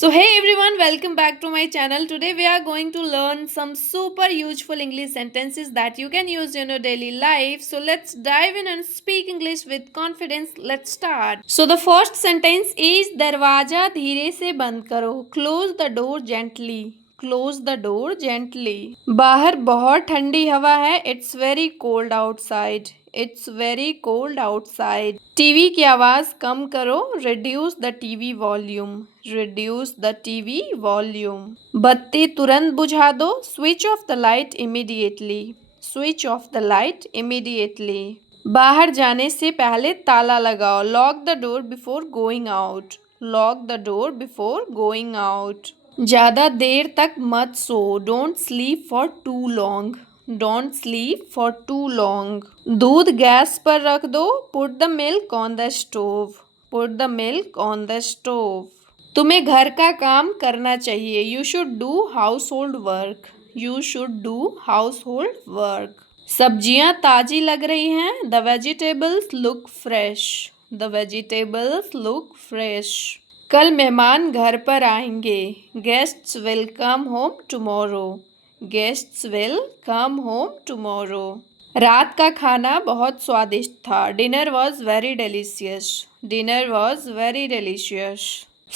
So, hey everyone, welcome back to my channel. Today, we are going to learn some super useful English sentences that you can use in your daily life. So, let's dive in and speak English with confidence. Let's start. So, the first sentence is दरवाजा धीरे से बंद करो. Close the door gently. Close the door gently. बाहर बहुत ठंडी हवा है. It's very cold outside. It's very cold outside. TV की आवाज कम करो. Reduce the TV volume. Reduce the TV volume. बत्ती तुरंत बुझा दो. Switch off the light immediately. Switch off the light immediately. बाहर जाने से पहले ताला लगाओ. Lock the door before going out. Lock the door before going out. ज़्यादा देर तक मत सो. Don't sleep for too long. Don't sleep for too long. दूध गैस पर रख दो. Put the milk on the stove. Put the milk on the stove. तुम्हें घर का काम करना चाहिए. You should do household work. You should do household work. सब्जियां ताजी लग रही हैं. The vegetables look fresh. The vegetables look fresh. कल मेहमान घर पर आएंगे. Guests will come home tomorrow. Guests will come home tomorrow. रात का खाना बहुत स्वादिष्ट था. Dinner was very delicious. Dinner was very delicious.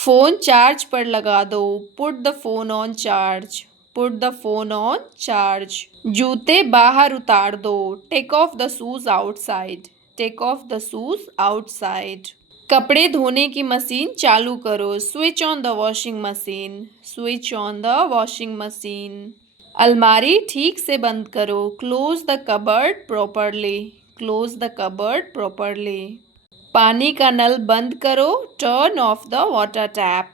Phone charge पर लगा दो. Put the phone on charge. Put the phone on charge. जूते बाहर उतार दो. Take off the shoes outside. Take off the shoes outside. कपड़े धोने की मशीन चालू करो. Switch on the washing machine. Switch on the washing machine. अलमारी ठीक से बंद करो. Close the cupboard properly. Close the cupboard properly. पानी का नल बंद करो. Turn off the water tap.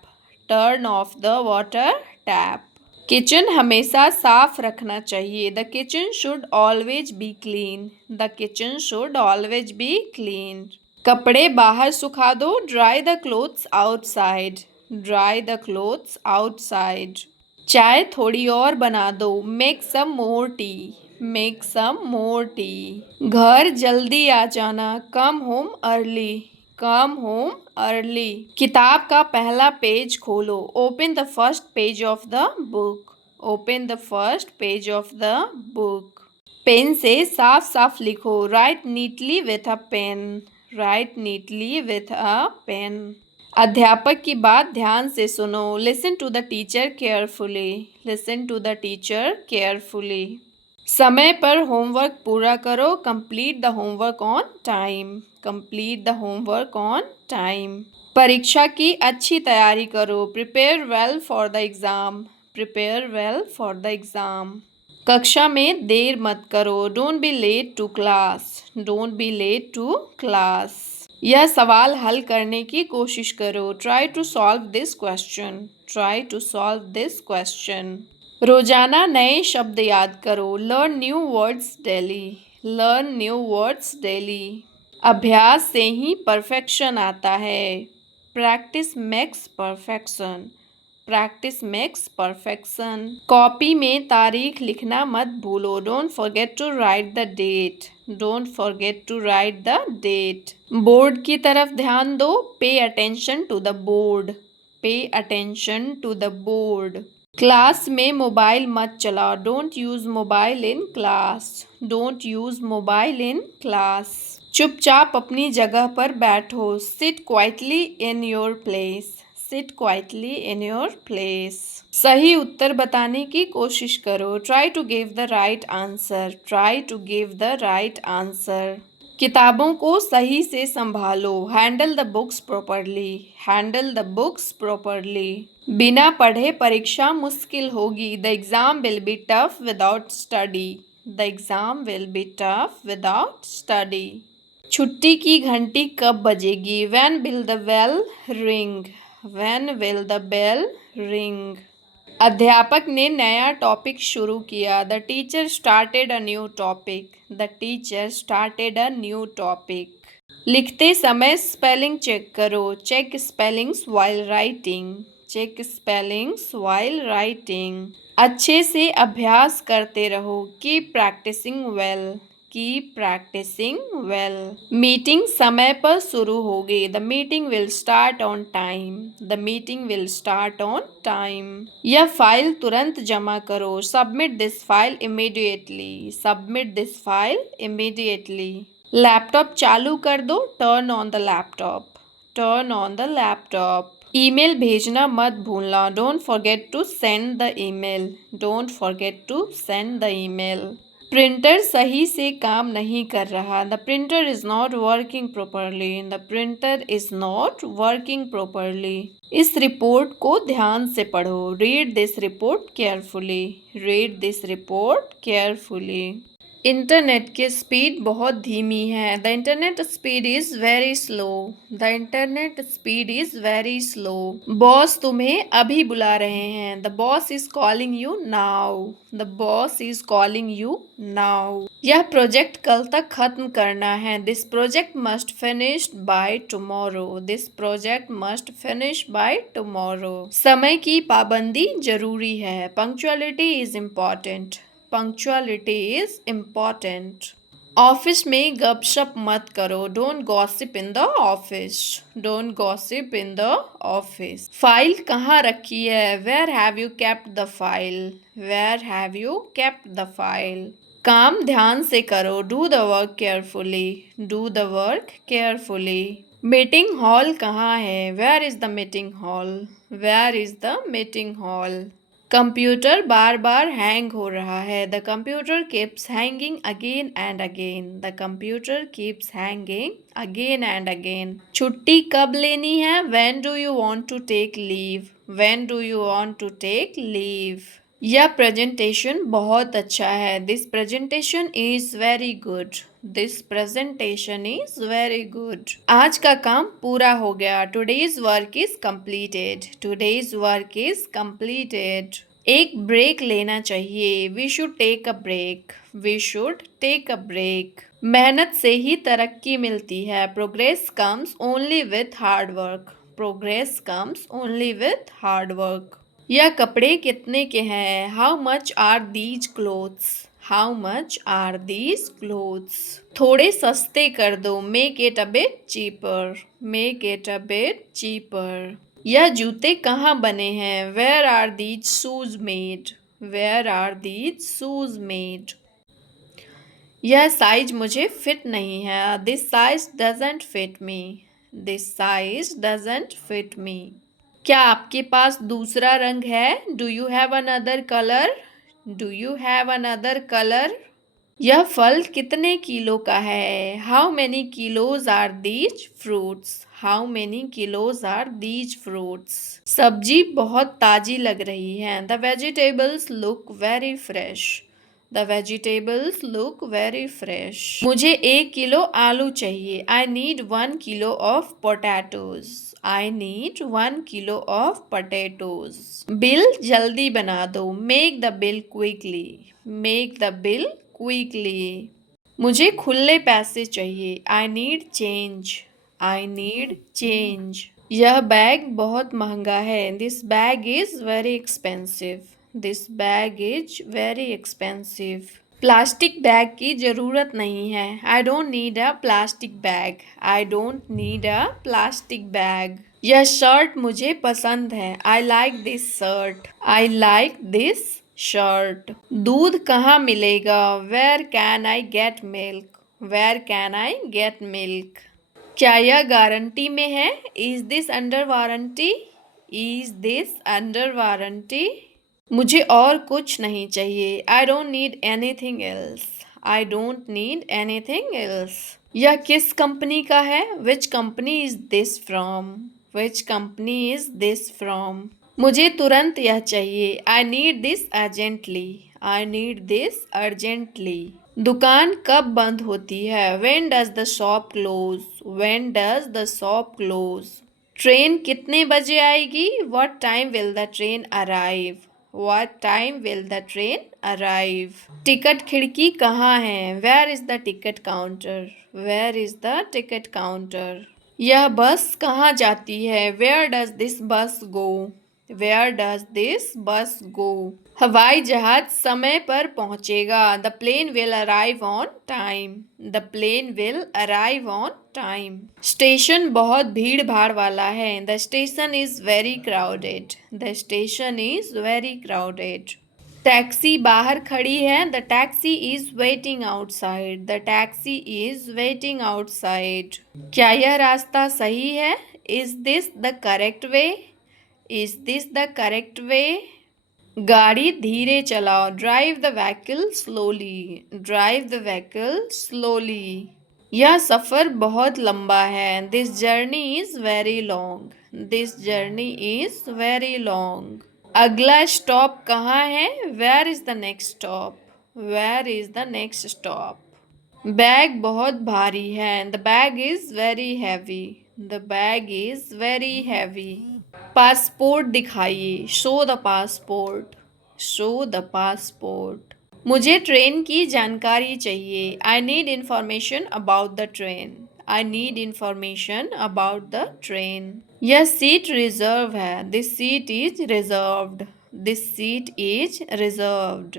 Turn off the water tap. Kitchen हमेशा साफ रखना चाहिए. The kitchen should always be clean. The kitchen should always be clean. कपड़े बाहर सुखा दो. Dry the clothes outside. Dry the clothes outside. चाय थोड़ी और बना दो. Make some more tea. Make some more tea. घर जल्दी आ जाना. Come home early. Come home early. किताब का पहला पेज खोलो. Open the first page of the book. Open the first page of the book. Pen से साफ साफ लिखो. Write neatly with a pen. Write neatly with a pen. अध्यापक की बात ध्यान से सुनो. Listen to the teacher carefully. Listen to the teacher carefully. समय पर होमवर्क पूरा करो. Complete the homework on time. Complete the homework on time. परीक्षा की अच्छी तैयारी करो. Prepare well for the exam. Prepare well for the exam. कक्षा में देर मत करो. Don't be late to class. Don't be late to class. यह सवाल हल करने की कोशिश करो. Try to solve this question. Try to solve this question. रोजाना नए शब्द याद करो. Learn new words daily. Learn new words daily. अभ्यास से ही परफेक्शन आता है. Practice makes perfection. Practice makes perfection. Copy में तारीख लिखना मत भूलो. Don't forget to write the date. Don't forget to write the date. Board की तरफ ध्यान दो. Pay attention to the board. Pay attention to the board. Class में मोबाइल मत चलाओ. Don't use mobile in class. Don't use mobile in class. चुपचाप अपनी जगह पर बैठो. Sit quietly in your place. Sit quietly in your place. सही उत्तर बताने की कोशिश करो. Try to give the right answer. Try to give the right answer. किताबों को सही से संभालो. Handle the books properly. Handle the books properly. बिना पढ़े परीक्षा मुश्किल होगी. The exam will be tough without study. The exam will be tough without study. छुट्टी की घंटी कब बजेगी? When will the bell ring? When will the bell ring? अध्यापक ने नया टॉपिक शुरू किया. The teacher started a new topic. The teacher started a new topic. लिखते समय स्पेलिंग चेक करो. Check spellings while writing. Check spellings while writing. अच्छे से अभ्यास करते रहो. Keep practicing well. Keep practicing well. Meeting समय पर शुरू होगी। The meeting will start on time. The meeting will start on time. यह फाइल तुरंत जमा करो। Submit this file immediately. Submit this file immediately. Laptop चालू कर दो। Turn on the laptop. Turn on the laptop. Email भेजना मत भूलना। Don't forget to send the email. Don't forget to send the email. Printer सही से काम नहीं कर रहा। The printer is not working properly. The printer is not working properly. इस रिपोर्ट को ध्यान से पढ़ो। Read this report carefully. Read this report carefully. Internet की स्पीड बहुत धीमी है। The internet speed is very slow. The internet speed is very slow. Boss तुम्हें अभी बुला रहे हैं। The boss is calling you now. The boss is calling you now. यह प्रोजेक्ट कल तक खत्म करना है। This project must finished by tomorrow. This project must finish by tomorrow. समय की पाबंदी जरूरी है। Punctuality is important. Punctuality is important. Office में गपशप मत करो। Don't gossip in the office. Don't gossip in the office. File कहाँ रखी है? Where have you kept the file? Where have you kept the file? काम ध्यान से करो। Do the work carefully. Do the work carefully. Meeting hall कहाँ है? Where is the meeting hall? Where is the meeting hall? Computer बार बार hang हो रहा है। The computer keeps hanging again and again. The computer keeps hanging again and again. छुट्टी कब लेनी है? When do you want to take leave? When do you want to take leave? यह प्रेजेंटेशन बहुत अच्छा है। This presentation is very good. This presentation is very good. आज का काम पूरा हो गया। Today's work is completed. Today's work is completed. एक ब्रेक लेना चाहिए। We should take a break. We should take a break. मेहनत से ही तरक्की मिलती है। Progress comes only with hard work. Progress comes only with hard work. यह कपड़े कितने के हैं? How much are these clothes? How much are these clothes? थोड़े सस्ते कर दो। Make it a bit cheaper. Make it a bit cheaper. यह जूते कहाँ बने हैं? Where are these shoes made? Where are these shoes made? यह साइज मुझे फिट नहीं है। This size doesn't fit me. This size doesn't fit me. क्या आपके पास दूसरा रंग है? Do you have another colour? Do you have another colour? यह फल कितने किलो का है? How many kilos are these fruits? How many kilos are these fruits? सब्जी बहुत ताजी लग रही है। The vegetables look very fresh. The vegetables look very fresh. मुझे 1 किलो आलू चाहिए। I need 1 kilo of potatoes. I need 1 kilo of potatoes. Bill जल्दी बना दो। Make the bill quickly. Make the bill quickly. मुझे खुले पैसे चाहिए। I need change. I need change. यह बैग बहुत महंगा है। This bag is very expensive. This bag is very expensive. Plastic bag की ज़रूरत नहीं है। I don't need a plastic bag. I don't need a plastic bag. यह shirt मुझे पसंद है। I like this shirt. I like this shirt. दूध कहाँ मिलेगा? Where can I get milk? Where can I get milk? क्या यह guarantee में है? Is this under warranty? Is this under warranty? मुझे और कुछ नहीं चाहिए। I don't need anything else. I don't need anything else. यह किस कंपनी का है? Which company is this from? Which company is this from? मुझे तुरंत यह चाहिए। I need this urgently. I need this urgently. दुकान कब बंद होती है? When does the shop close? When does the shop close? Train कितने बजे आएगी? What time will the train arrive? What time will the train arrive? Ticket खिड़की कहाँ है? Where is the ticket counter? Where is the ticket counter? यह बस कहाँ जाती है? Where does this bus go? Where does this bus go? हवाई जहाज समय पर पहुंचेगा. The plane will arrive on time. The plane will arrive on time. Station बहुत भीड़ भाड़ वाला है. The station is very crowded. The station is very crowded. Taxi बाहर खड़ी है. The taxi is waiting outside. The taxi is waiting outside. क्या यह रास्ता सही है? Is this the correct way? Is this the correct way? गाड़ी धीरे चलाओ. Drive the vehicle slowly. Drive the vehicle slowly. यह सफ़र बहुत लंबा है. This journey is very long. This journey is very long. अगला स्टॉप कहाँ है? Where is the next stop? Where is the next stop? Bag बहुत भारी है. The bag is very heavy. The bag is very heavy. Passport दिखाइए. Show the passport. Show the passport. मुझे train की जानकारी चाहिए. I need information about the train. I need information about the train. यह seat reserve है. This seat is reserved. This seat is reserved.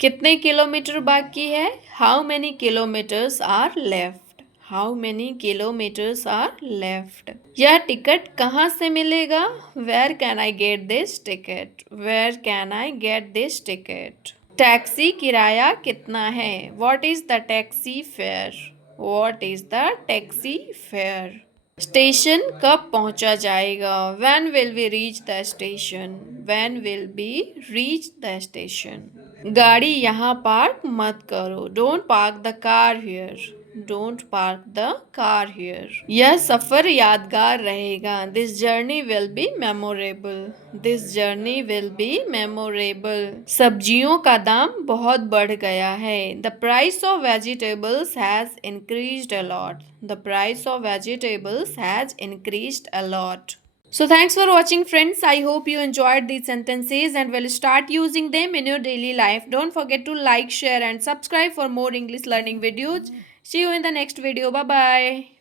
कितने kilometre बाकी है? How many kilometers are left? How many kilometers are left? यह ticket कहाँ से मिलेगा? Where can I get this ticket? Where can I get this ticket? Taxi किराया कितना है? What is the taxi fare? What is the taxi fare? Station कब पहुंचा जाएगा? When will we reach the station? When will we reach the station? गाड़ी यहाँ park मत करो. Don't park the car here. Don't park the car here. यह सफर यादगार रहेगा. This journey will be memorable. This journey will be memorable. सब्जियों का दाम बहुत बढ़ गया है. The price of vegetables has increased a lot. The price of vegetables has increased a lot. So thanks for watching, friends. I hope you enjoyed these sentences and will start using them in your daily life. Don't forget to like, share and subscribe for more English learning videos. See you in the next video. Bye bye.